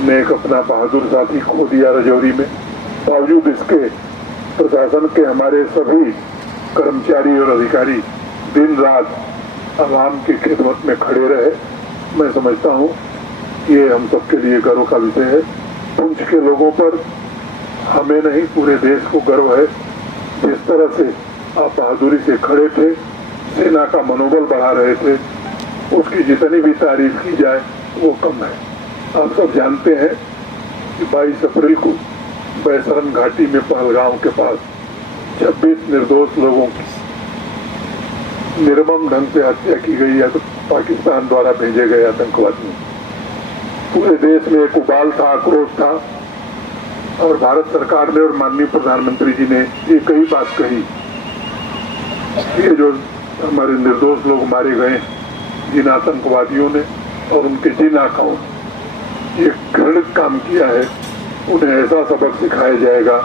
हमने एक अपना बहादुर साथी खो दिया राजौरी में। बावजूद इसके प्रशासन के हमारे सभी कर्मचारी और अधिकारी दिन रात आवाम की खिदमत में खड़े रहे। मैं समझता हूँ ये हम सबके लिए गर्व का विषय है। पुंछ के लोगों पर हमें नहीं पूरे देश को गर्व है। जिस तरह से आप बहादुरी से खड़े थे, सेना का मनोबल बढ़ा रहे थे, उसकी जितनी भी तारीफ की जाए वो कम है। आप सब जानते हैं कि 22 अप्रैल को बैसरन घाटी में पहलगांव के पास 26 निर्दोष लोगों की निर्मम ढंग से हत्या की गई है, तो पाकिस्तान द्वारा भेजे गए आतंकवादियों। पूरे देश में एक उबाल था, आक्रोश था, और भारत सरकार ने और माननीय प्रधानमंत्री जी ने ये कई बात कही। ये जो हमारे निर्दोष लोग मारे गए जिन आतंकवादियों ने और उनके जिन आकाओं ये घृणित काम किया है, उन्हें ऐसा सबक सिखाया जाएगा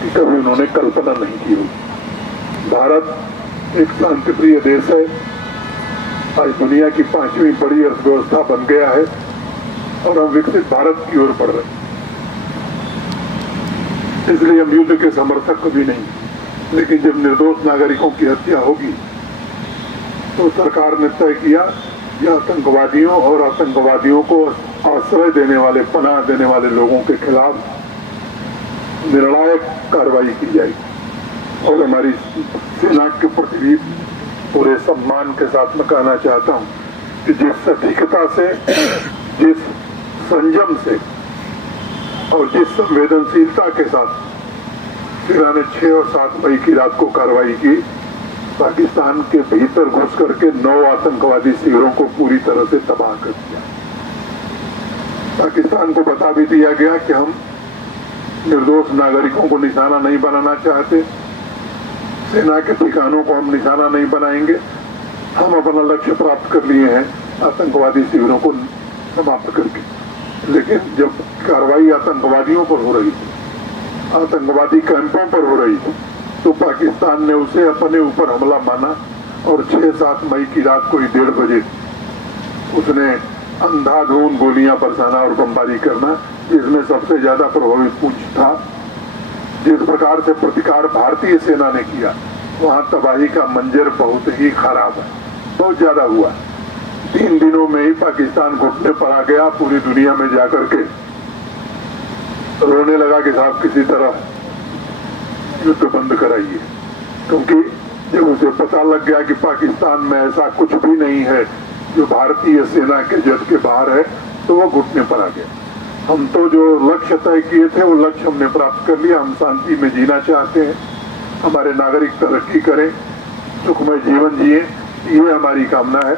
कि कभी उन्होंने कल्पना नहीं की होगी। भारत एक शांतिप्रिय देश है, आज दुनिया की 5वीं बड़ी अर्थव्यवस्था बन गया है और हम विकसित भारत की ओर बढ़ रहे हैं। इसलिए हम युद्ध के समर्थक कभी नहीं, लेकिन जब निर्दोष नागरिकों की हत्या होगी तो सरकार ने तय किया कि आतंकवादियों और आतंकवादियों को आश्रय देने वाले, पनाह देने वाले लोगों के खिलाफ निर्णायक कार्रवाई की जाएगी। और हमारी सेना के प्रति भी पूरे सम्मान के साथ मैं कहना चाहता हूं कि जिस सटीकता से, जिस संयम से और जिस संवेदनशीलता के साथ सेना ने 6 और 7 मई की रात को कार्रवाई की, पाकिस्तान के भीतर घुस करके 9 आतंकवादी शिविरों को पूरी तरह से तबाह कर दिया। पाकिस्तान को बता भी दिया गया कि हम निर्दोष नागरिकों को निशाना नहीं बनाना चाहते, सेना के ठिकानों को हम निशाना नहीं बनाएंगे, हम अपना लक्ष्य प्राप्त कर लिए हैं आतंकवादी शिविरों को समाप्त करके। लेकिन जब कार्रवाई आतंकवादियों पर हो रही थी, आतंकवादी कैंपों पर हो रही थी, तो पाकिस्तान ने उसे अपने ऊपर हमला माना और 6-7 मई की रात को ही 1:30 बजे उसने अंधाधुंध गोलियां बरसाना और बमबारी करना, जिसमें सबसे ज्यादा प्रभावित पुंछ था। जिस प्रकार से प्रतिकार भारतीय सेना ने किया, वहां तबाही का मंजर बहुत ही खराब है, बहुत ज्यादा हुआ। 3 दिनों में ही पाकिस्तान घुटने पर आ गया, पूरी दुनिया में जाकर के रोने लगा कि साहब किसी तरह युद्ध बंद कराइए, क्योंकि जब उसे पता लग गया कि पाकिस्तान में ऐसा कुछ भी नहीं है जो भारतीय सेना के जद के बाहर है, तो वो घुटने पर आ गया। हम तो जो लक्ष्य तय किए थे वो लक्ष्य हमने प्राप्त कर लिया। हम शांति में जीना चाहते हैं, हमारे नागरिक तरक्की करें, सुखमय जीवन जिए, ये हमारी कामना है।